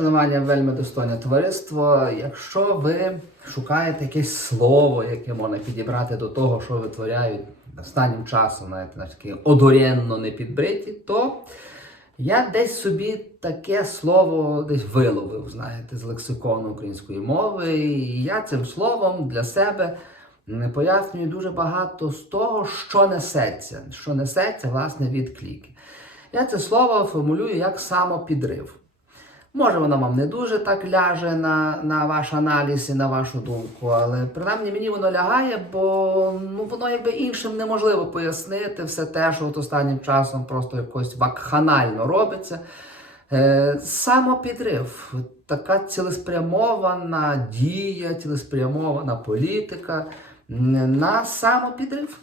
шанування вельми достойне товариство. Якщо ви шукаєте якесь слово, яке можна підібрати до того, що витворяють останнім часом, знаєте, на такі одоренно не підбриті, то я десь собі таке слово десь виловив, знаєте, з лексикону української мови. І я цим словом для себе пояснюю дуже багато з того, що несеться, що несеться, власне, від кліки. Я це слово формулюю як самопідрив. Може, воно вам не дуже так ляже на, на ваш аналіз і на вашу думку, але принаймні мені воно лягає, бо ну, воно якби іншим неможливо пояснити все те, що от останнім часом просто якось вакханально робиться. Е, самопідрив, така цілеспрямована дія, цілеспрямована політика на самопідрив.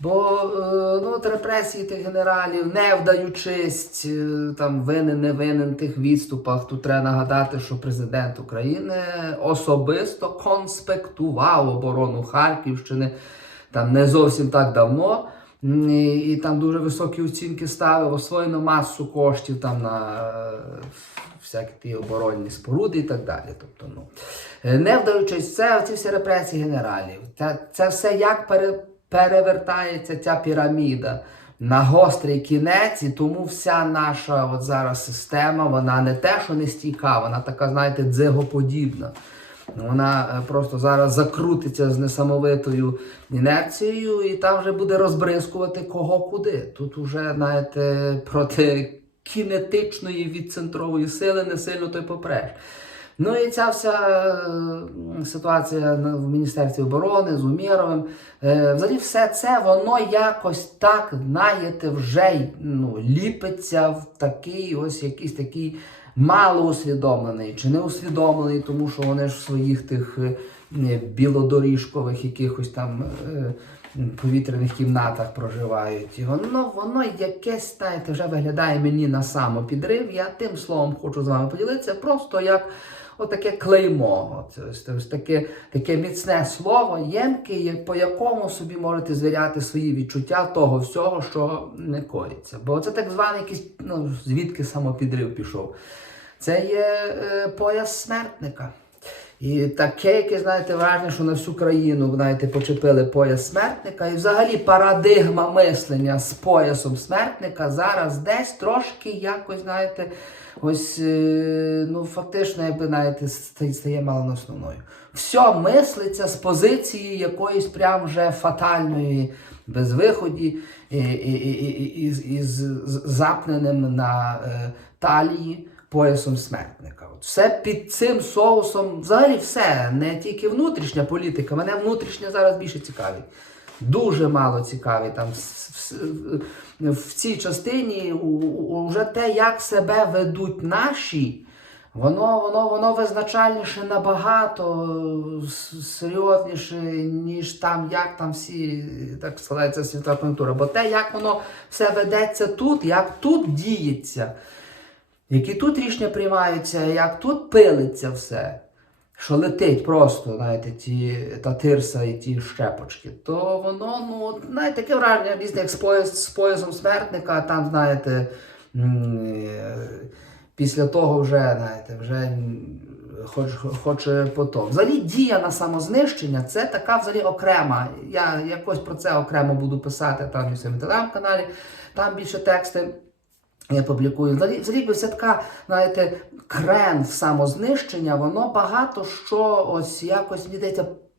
Бо е, ну, от репресії тих генералів, не вдаючись е, там винен, не винен тих відступах, тут треба нагадати, що президент України особисто конспектував оборону Харківщини там не зовсім так давно. І, і там дуже високі оцінки ставив, освоєно масу коштів там на е, всякі ті оборонні споруди і так далі. Тобто, ну, не вдаючись це, оці всі репресії генералів. Це, це все як пере, перевертається ця піраміда на гострий кінець, і тому вся наша от зараз система, вона не те, що не стійка, вона така, знаєте, дзигоподібна. Вона е, просто зараз закрутиться з несамовитою інерцією, і там вже буде розбризкувати кого куди. Тут уже, знаєте, проти кінетичної відцентрової сили не сильно той попреш. Ну і ця вся е, ситуація в Міністерстві оборони з Умєровим. Е, взагалі, все це воно якось так, знаєте, вже ну, ліпиться в такий ось якийсь такий малоусвідомлений чи неусвідомлений, тому що вони ж в своїх тих е, білодоріжкових якихось там. Повітряних кімнатах проживають. І воно, воно якесь, знаєте, вже виглядає мені на самопідрив. Я тим словом хочу з вами поділитися, просто як отаке клеймо. Ось, ось таке, таке міцне слово, ємке, по якому собі можете звіряти свої відчуття того всього, що не коїться. Бо це так званий якийсь, ну, звідки самопідрив пішов. Це є е, пояс смертника. І таке, яке, знаєте, враження, що на всю країну, знаєте, почепили пояс смертника. І взагалі парадигма мислення з поясом смертника зараз десь трошки якось, знаєте, ось, е, ну, фактично, якби, знаєте, стає мало основною. Все мислиться з позиції якоїсь прям вже фатальної безвиході і, і, і, і, і, і з з- запненим на е, талії поясом смертника. От все під цим соусом, взагалі все, не тільки внутрішня політика, мене внутрішня зараз більше цікавить. Дуже мало цікаві там в, цій частині уже те, як себе ведуть наші, воно, воно, воно визначальніше набагато серйозніше, ніж там, як там всі так складається світова кон'юнктура. Бо те, як воно все ведеться тут, як тут діється, які тут рішення приймаються, як тут пилиться все, що летить просто, знаєте, ті, та тирса і ті щепочки, то воно, ну, знаєте, таке враження, дійсно, як з, пояс, з поясом смертника, там, знаєте, е, після того вже, знаєте, вже хоч, хоче потом. Взагалі дія на самознищення це така взагалі окрема. Я якось про це окремо буду писати там в своєму телеграм-каналі, там більше тексти. Я публікую. Взагалі, вся така, знаєте, крен в самознищення, воно багато що ось якось мені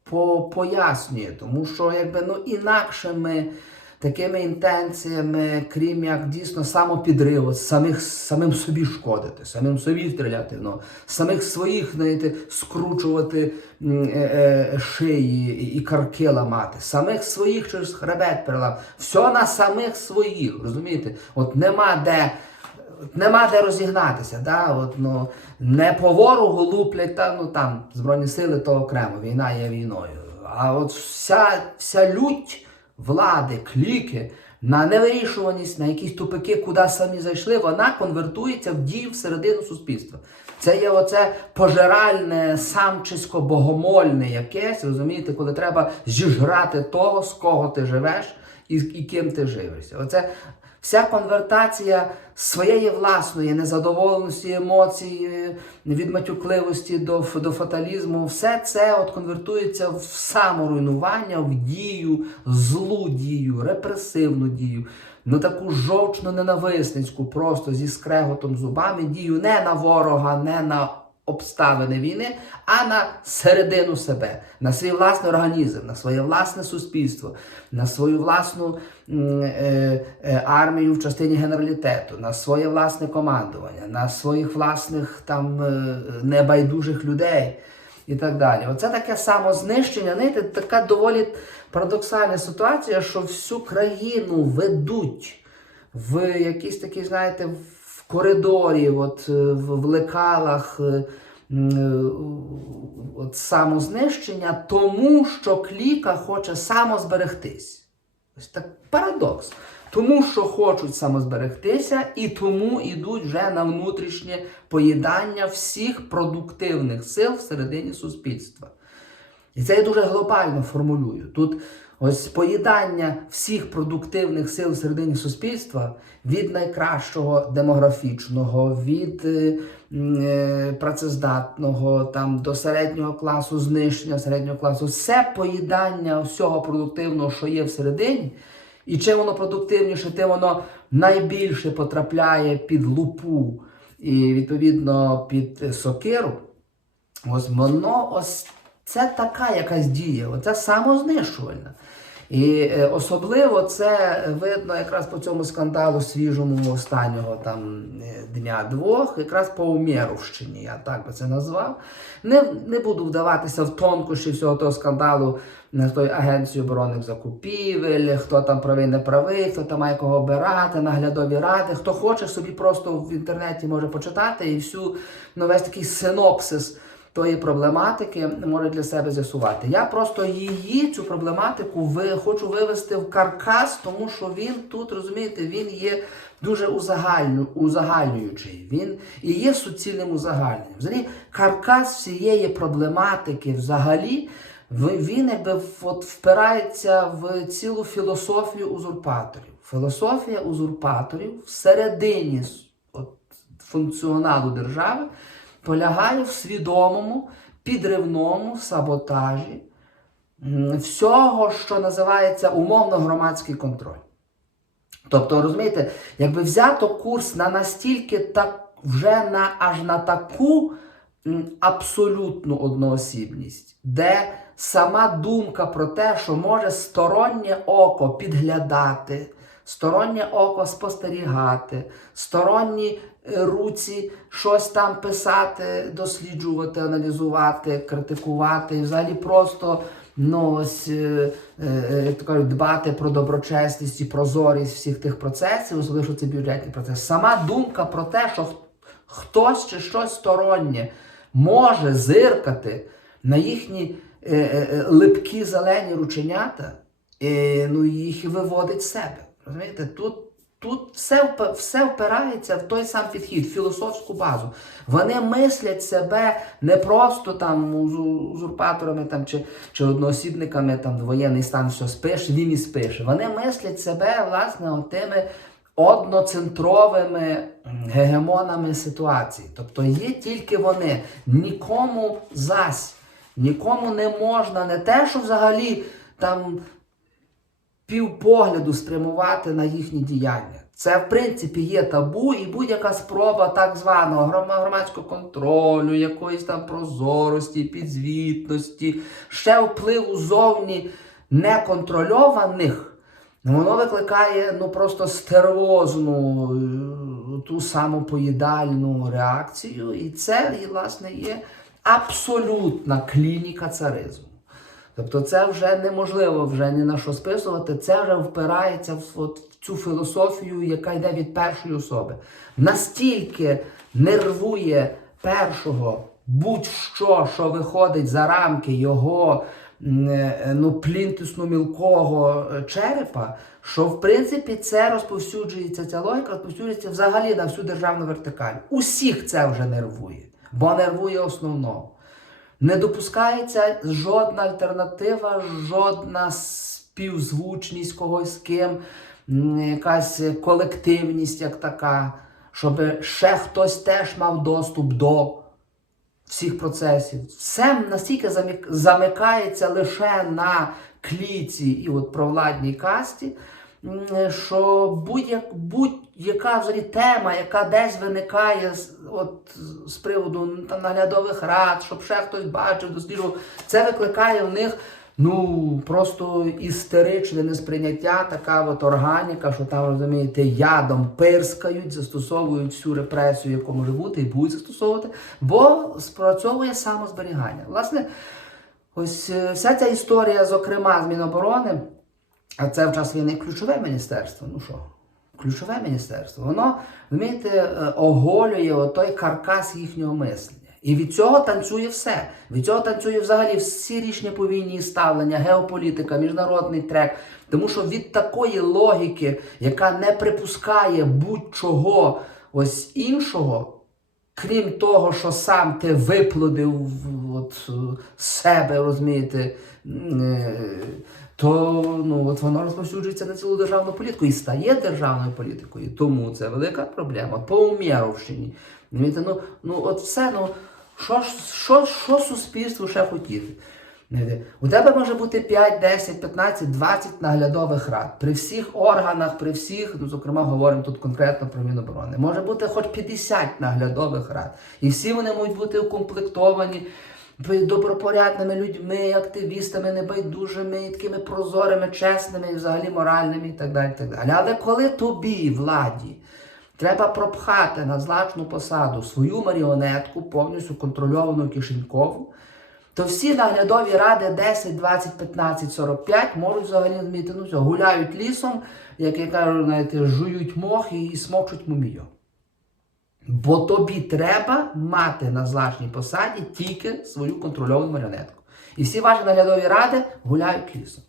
по, пояснює. Тому що якби ну інакшими такими інтенціями, крім як дійсно самопідрив, от самих самим собі шкодити, самим собі стріляти, ну, самих своїх, знаєте, скручувати е, е, шиї і, карки ламати, самих своїх через хребет переламати. Все на самих своїх, розумієте? От нема де. Нема де розігнатися, да? От, ну, не по ворогу луплять, та, ну, там, Збройні сили то окремо, війна є війною. А от вся, вся лють влади, кліки, на невирішуваність, на якісь тупики, куди самі зайшли, вона конвертується в дію всередину суспільства. Це є оце пожиральне, самчисько, богомольне якесь, розумієте, коли треба зіжрати того, з кого ти живеш і, і ким ти живешся. Оце Вся конвертація своєї власної незадоволеності, емоцій, е, від матюкливості до, до фаталізму, все це от конвертується в саморуйнування, в дію, злу дію, репресивну дію, ну таку жовчно ненависницьку, просто зі скреготом зубами дію не на ворога, не на обставини війни, а на середину себе, на свій власний організм, на своє власне суспільство, на свою власну е, е, армію в частині генералітету, на своє власне командування, на своїх власних там е, небайдужих людей і так далі. Оце таке самознищення, знаєте, така доволі парадоксальна ситуація, що всю країну ведуть в якісь такі, знаєте, в коридорі, от, е, в, лекалах. е, е, От самознищення, тому що кліка хоче самозберегтись. Ось так парадокс. Тому що хочуть самозберегтися, і тому йдуть вже на внутрішнє поїдання всіх продуктивних сил всередині суспільства. І це я дуже глобально формулюю. Тут ось поїдання всіх продуктивних сил всередині суспільства від найкращого демографічного, від е, е, працездатного там, до середнього класу, знищення середнього класу, все поїдання всього продуктивного, що є всередині. І чим воно продуктивніше, тим воно найбільше потрапляє під лупу і відповідно під сокиру. Ось воно ось це така якась дія, оце самознищувальна. І е, особливо це видно якраз по цьому скандалу свіжому останнього там е, дня-двох, якраз по Умєровщині, я так би це назвав. Не, не буду вдаватися в тонкощі всього того скандалу на той агенції оборонних закупівель, хто там правий, не правий, хто там має кого обирати, наглядові ради. Хто хоче собі просто в інтернеті може почитати і всю ну, такий синопсис тої проблематики може для себе з'ясувати. Я просто її, цю проблематику, ви, хочу вивести в каркас, тому що він тут, розумієте, він є дуже узагальню, узагальнюючий. Він і є суцільним узагальненням. Взагалі, каркас всієї проблематики взагалі. Він якби от впирається в цілу філософію узурпаторів. Філософія узурпаторів всередині от, функціоналу держави полягає в свідомому підривному саботажі всього, що називається умовно громадський контроль. Тобто, розумієте, якби взято курс на настільки так вже на аж на таку абсолютну одноосібність, де сама думка про те, що може стороннє око підглядати, стороннє око спостерігати, сторонні руці щось там писати, досліджувати, аналізувати, критикувати, і взагалі просто ну, ось, е, е, дбати про доброчесність і прозорість всіх тих процесів, особливо що це бюджетні процеси. Сама думка про те, що хтось чи щось стороннє може зиркати на їхні е, е, е, липкі зелені рученята, е, ну, їх виводить з себе. Розумієте? Тут, тут все, все впирається в той сам підхід, в філософську базу. Вони мислять себе не просто там узу- узурпаторами там, чи, чи одноосібниками, там воєнний стан все спише, він і спише. Вони мислять себе власне тими одноцентровими гегемонами ситуації. Тобто є тільки вони, нікому зась, нікому не можна, не те, що взагалі там півпогляду спрямувати на їхні діяння. Це, в принципі, є табу, і будь-яка спроба так званого громадського контролю, якоїсь там прозорості, підзвітності, ще впливу зовні неконтрольованих, воно викликає ну, просто стервозну е, ту саму поїдальну реакцію. І це, власне, є абсолютна клініка царизму. Тобто це вже неможливо вже ні на що списувати, це вже впирається в, от, в цю філософію, яка йде від першої особи. Настільки нервує першого будь-що, що виходить за рамки його е, ну, плінтусно-мілкого е, черепа, що в принципі це розповсюджується, ця логіка розповсюджується взагалі на всю державну вертикаль. Усіх це вже нервує, бо нервує основного. Не допускається жодна альтернатива, жодна співзвучність когось з ким. якась колективність як така, щоб ще хтось теж мав доступ до всіх процесів. Все настільки замикається лише на кліці і от провладній касті, що будь-як, будь-яка взагалі тема, яка десь виникає з, от, з приводу ну, там, наглядових рад, щоб ще хтось бачив, досліджував, це викликає в них. Ну, просто істеричне несприйняття, така от органіка, що там, розумієте, ядом пирскають, застосовують всю репресію, яку може бути, і будуть застосовувати, бо спрацьовує самозберігання. Власне, ось е, вся ця історія, зокрема, з Міноборони, а це в час війни ключове міністерство. Ну що? Ключове міністерство. Воно, розумієте, е, оголює той каркас їхнього мислення. І від цього танцює все. Від цього танцює взагалі всі рішення по війні, ставлення, геополітика, міжнародний трек. Тому що від такої логіки, яка не припускає будь-чого ось іншого, крім того, що сам ти виплодив от, е, себе, розумієте, е, то ну, от воно розповсюджується на цілу державну політику і стає державною політикою. Тому це велика проблема по. Розумієте, ну, ну от все, ну що, що, що суспільству ще хотіти? У тебе може бути 5, 10, 15, 20 наглядових рад. При всіх органах, при всіх, ну, зокрема, говоримо тут конкретно про Міноборони. Може бути хоч 50 наглядових рад. І всі вони можуть бути укомплектовані добропорядними людьми, активістами, небайдужими, такими прозорими, чесними, і взагалі моральними і так далі. І так далі. Але коли тобі, владі, Треба пропхати на злачну посаду свою маріонетку, повністю контрольовану кишенькову, то всі наглядові ради 10, 20, 15, 45 можуть взагалі зміти, ну гуляють лісом, як я кажу, знаєте, жують мох і, смокчуть мумію. Бо тобі треба мати на злачній посаді тільки свою контрольовану маріонетку. І всі ваші наглядові ради гуляють лісом.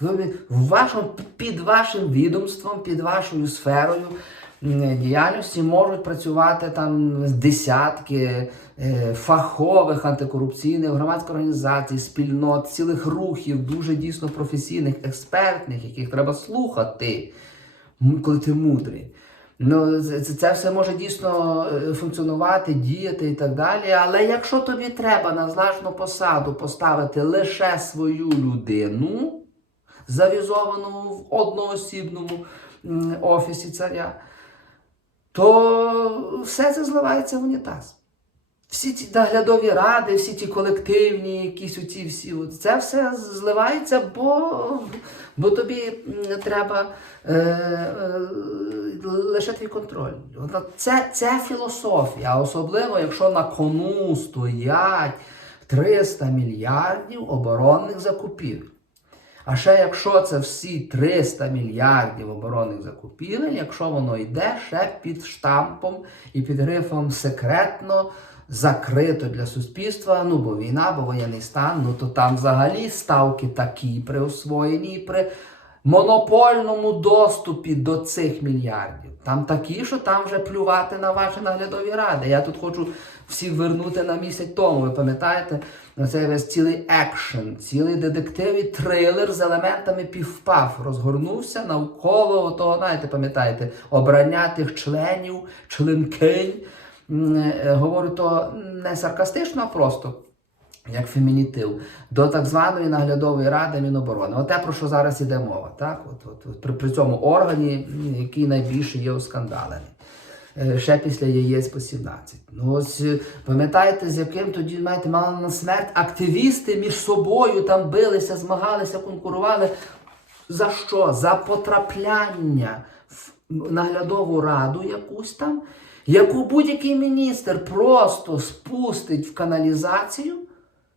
В вашому, під вашим відомством, під вашою сферою діяльності можуть працювати там десятки е, фахових антикорупційних громадських організацій, спільнот, цілих рухів, дуже дійсно професійних, експертних, яких треба слухати, коли ти мудрий. Ну, це, все може дійсно е, функціонувати, діяти і так далі. Але якщо тобі треба на злажну посаду поставити лише свою людину, завізовану в одноосібному офісі царя, то все це зливається в унітаз. Всі ці наглядові ради, всі ті колективні, якісь оці всі, от, це все зливається, бо, бо тобі треба е, е, лише твій контроль. Це, це філософія, особливо, якщо на кону стоять 300 мільярдів оборонних закупівель. А ще якщо це всі 300 мільярдів оборонних закупівель, якщо воно йде ще під штампом і під грифом секретно, закрито для суспільства, ну бо війна, бо воєнний стан, ну то там взагалі ставки такі при освоєнні при монопольному доступі до цих мільярдів. Там такі, що там вже плювати на ваші наглядові ради. Я тут хочу всіх вернути на місяць тому. Ви пам'ятаєте, це весь цілий екшен, цілий детектив і трилер з елементами півпав розгорнувся навколо того, знаєте, пам'ятаєте, обрання тих членів, членкинь. Е, Говорю то не саркастично, а просто як фемінітив, до так званої наглядової ради Міноборони. Оте, про що зараз іде мова. Так? От, от, от, при, при цьому органі, який найбільше є оскандалений. Е, Ще після яєць по 17. Ну ось е, пам'ятаєте, з яким тоді маєте мали на смерть активісти між собою там билися, змагалися, конкурували. За що? За потрапляння в наглядову раду якусь там, яку будь-який міністр просто спустить в каналізацію.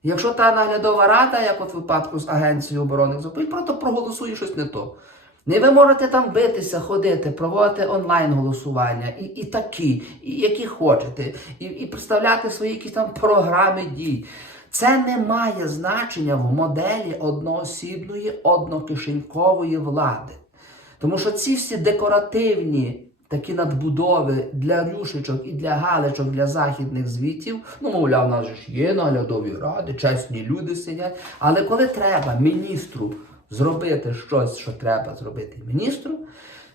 Якщо та наглядова рада, як от в випадку з Агенцією оборонних закупівель, просто проголосує щось не то. Не ви можете там битися, ходити, проводити онлайн голосування, і, і такі, і які хочете, і, і представляти свої якісь там програми дій. Це не має значення в моделі одноосібної, однокишенькової влади. Тому що ці всі декоративні такі надбудови для рюшечок і для галочок для західних звітів, ну, мовляв, у нас ж є наглядові ради, чесні люди сидять. Але коли треба міністру зробити щось, що треба зробити міністру.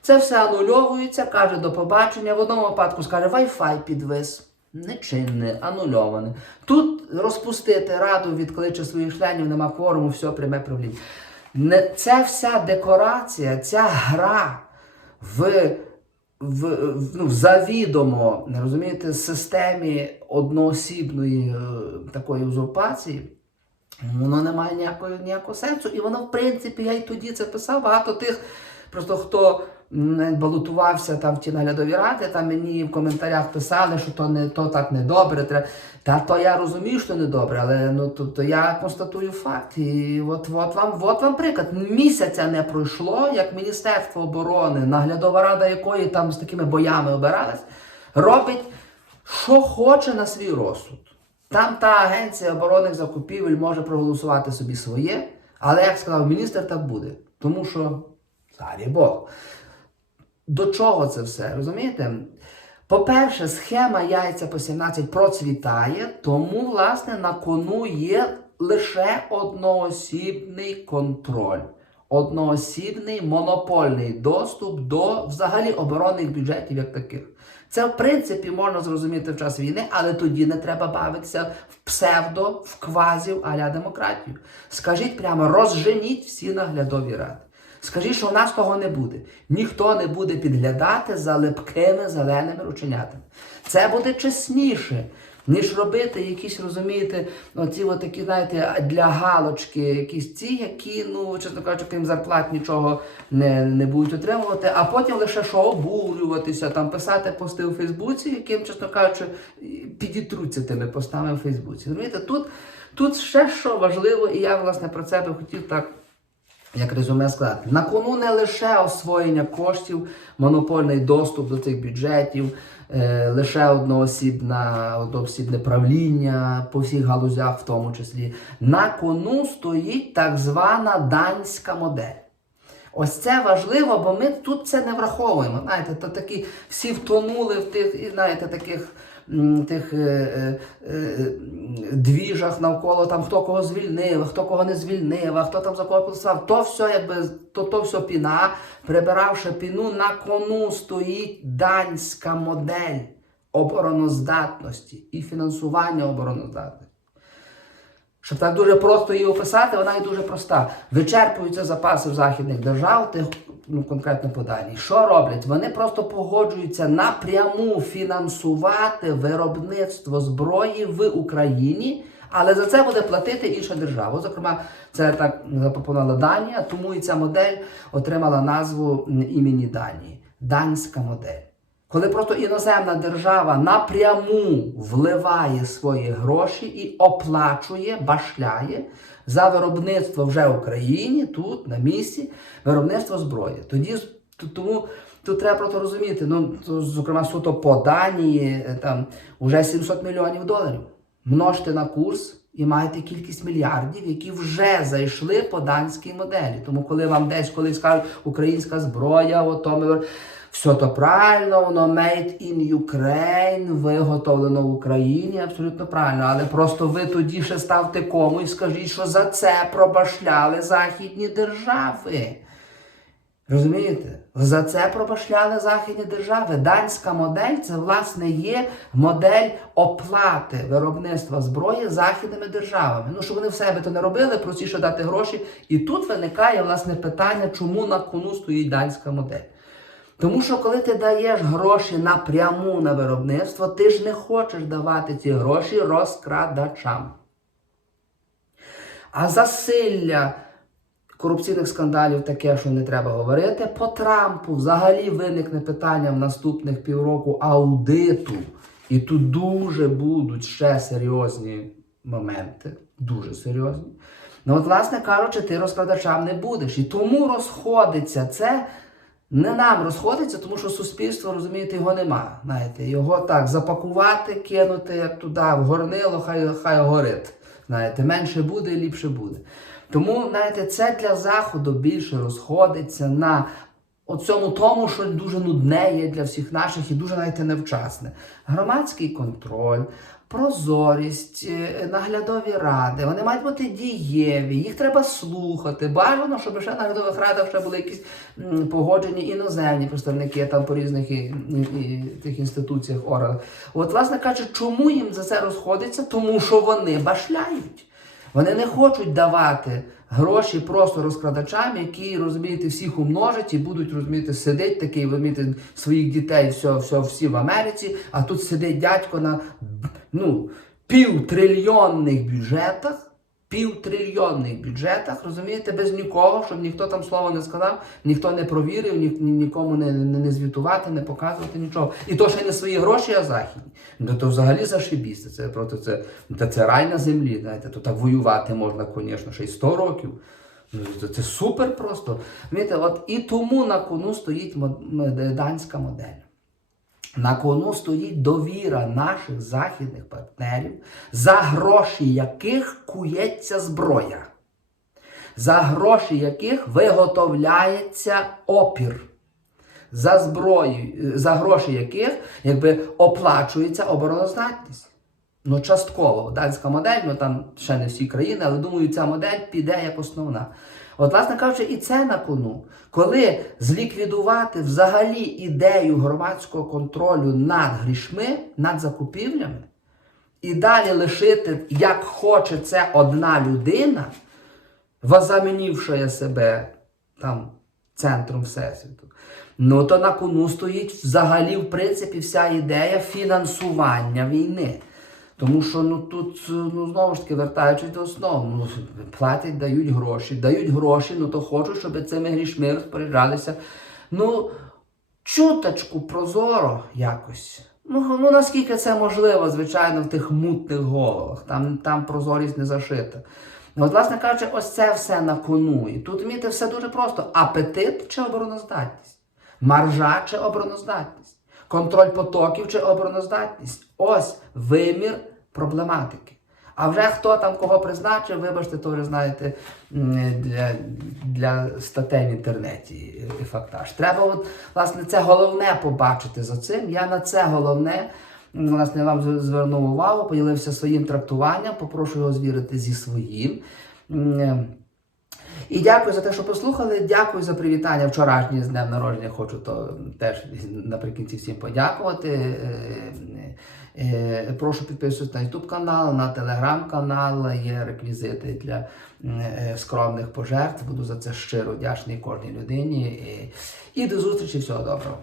Це все анульовується, каже до побачення. В одному випадку скаже Wi-Fi підвис. Нечинне, анульоване. Тут розпустити раду, відкличе своїх членів, нема кворуму, все пряме правління. Це вся декорація, ця гра в, в, ну, в завідомо, не розумієте, системі одноосібної е, такої узурпації. Воно не має ніякого, ніякого сенсу. І воно, в принципі, я й тоді це писав. Багато тих, просто хто балотувався там в ті наглядові ради, там мені в коментарях писали, що то не то так не добре. Треба. Та то я розумію, що не добре, але ну тобто я констатую факт. І от, от вам, от вам приклад. Місяця не пройшло, як Міністерство оборони, наглядова рада якої там з такими боями обиралась, робить, що хоче на свій розсуд. Там та агенція оборонних закупівель може проголосувати собі своє, але як сказав міністр, так буде. Тому що, царі Бог. До чого це все? Розумієте? По-перше, схема яйця по 17 процвітає, тому, власне, на кону є лише одноосібний контроль, одноосібний монопольний доступ до взагалі оборонних бюджетів як таких. Це, в принципі, можна зрозуміти в час війни, але тоді не треба бавитися в псевдо, в квазів аля демократію. Скажіть прямо, розженіть всі наглядові ради. Скажіть, що у нас того не буде. Ніхто не буде підглядати за липкими зеленими рученятами. Це буде чесніше, ніж робити якісь, розумієте, оці такі, знаєте, для галочки, якісь ці, які, ну, чесно кажучи, крім зарплат нічого не, не будуть отримувати, а потім лише що обурюватися, там писати пости у Фейсбуці, яким, чесно кажучи, підітруться тими постами у Фейсбуці. Розумієте, тут, тут ще що важливо, і я, власне, про це би хотів так як резюме сказати, на кону не лише освоєння коштів, монопольний доступ до цих бюджетів, е, лише одноосібне, одноосібне правління по всіх галузях, в тому числі. На кону стоїть так звана данська модель. Ось це важливо, бо ми тут це не враховуємо. Знаєте, то такі всі втонули в тих, знаєте, таких тих е, е, е, двіжах навколо там хто кого звільнив, хто кого не звільнив, а хто там за кого голосував. То все, якби то, то все піна. Прибиравши піну, на кону стоїть данська модель обороноздатності і фінансування обороноздатності. Щоб так дуже просто її описати, вона і дуже проста. Вичерпуються запаси в західних держав, тих, ну, конкретно по Данії. Що роблять? Вони просто погоджуються напряму фінансувати виробництво зброї в Україні, але за це буде платити інша держава. Зокрема, це так запропонувала Данія, тому і ця модель отримала назву імені Данії. Данська модель. Коли просто іноземна держава напряму вливає свої гроші і оплачує, башляє за виробництво вже в Україні, тут, на місці, виробництво зброї. Тоді тому тут треба просто розуміти, ну, то, зокрема, суто по Данії, е, там вже 700 мільйонів доларів. Множте на курс і маєте кількість мільярдів, які вже зайшли по данській моделі. Тому, коли вам десь колись кажуть українська зброя, ото ми все то правильно, воно made in Ukraine, виготовлено в Україні, абсолютно правильно. Але просто ви тоді ще ставте кому і скажіть, що за це пробашляли західні держави. Розумієте? За це пробашляли західні держави. Данська модель це власне є модель оплати виробництва зброї західними державами. Ну, щоб вони в себе то не робили, простіше дати гроші. І тут виникає власне питання, чому на кону стоїть данська модель. Тому що коли ти даєш гроші напряму на виробництво, ти ж не хочеш давати ці гроші розкрадачам. А засилля корупційних скандалів таке, що не треба говорити. По Трампу взагалі виникне питання в наступних півроку аудиту. І тут дуже будуть ще серйозні моменти, дуже серйозні. Ну, от, власне кажучи, ти розкрадачам не будеш. І тому розходиться це. Не нам розходиться, тому що суспільство, розумієте, його нема. Знаєте, його так запакувати, кинути як туди, в горнило, хай, хай горить. Знаєте, менше буде, ліпше буде. Тому, знаєте, це для заходу більше розходиться на оцьому тому, що дуже нудне є для всіх наших і дуже навіть невчасне. Громадський контроль, прозорість, е, наглядові ради. Вони мають бути дієві, їх треба слухати. Бажано, щоб ще в наглядових радах ще були якісь погоджені іноземні представники там по різних і, і, тих інституціях, органах. От, власне кажучи, чому їм за це розходиться? Тому що вони башляють. Вони не хочуть давати гроші просто розкрадачам, які, розумієте, всіх умножать і будуть, розумієте, сидить такий, розумієте, своїх дітей, все, все, всі в Америці, а тут сидить дядько на ну, півтрильйонних бюджетах, півтрильйонних бюджетах, розумієте, без нікого, щоб ніхто там слова не сказав, ніхто не провірив, ні, ні- нікому не, не, не звітувати, не показувати нічого. І то ще не свої гроші, а західні. Ну то взагалі зашибіться. Це проти це, та це рай на землі. Знаєте, то так воювати можна, звісно, ще й 100 років. Ну, Це, це супер просто. Знаєте, от і тому на кону стоїть данська модель. На кону стоїть довіра наших західних партнерів, за гроші яких кується зброя, за гроші яких виготовляється опір, за зброю, за гроші яких якби оплачується обороноздатність. Ну, частково. Данська модель, ну там ще не всі країни, але думаю, ця модель піде як основна. От, власне кажучи, і це на кону. Коли зліквідувати взагалі ідею громадського контролю над грішми, над закупівлями, і далі лишити, як хоче це одна людина, возамінівши себе там центром Всесвіту, ну то на кону стоїть взагалі, в принципі, вся ідея фінансування війни. Тому що ну тут ну знову ж таки вертаючись до основи, ну платять, дають гроші, дають гроші, ну то хочу, щоб цими грішми розпоряджалися. Ну, чуточку прозоро якось. Ну, ну наскільки це можливо, звичайно, в тих мутних головах. Там, там прозорість не зашита. Ну, От, власне кажучи, ось це все на кону. І тут вміти все дуже просто: апетит чи обороноздатність, маржа чи обороноздатність, контроль потоків чи обороноздатність. Ось вимір проблематики. А вже хто там кого призначив, вибачте, то вже знаєте для, для статей в інтернеті е, фактаж. Треба, от, власне, це головне побачити за цим. Я на це головне. Власне, вам звернув увагу, поділився своїм трактуванням, попрошу його звірити зі своїм. Е, І дякую за те, що послухали. Дякую за привітання вчорашнє з днем народження. Хочу то теж наприкінці всім подякувати. Е, е, Прошу підписуватися на YouTube канал, на телеграм канал. Є реквізити для е, скромних пожертв. Буду за це щиро вдячний кожній людині. І до зустрічі. Всього доброго.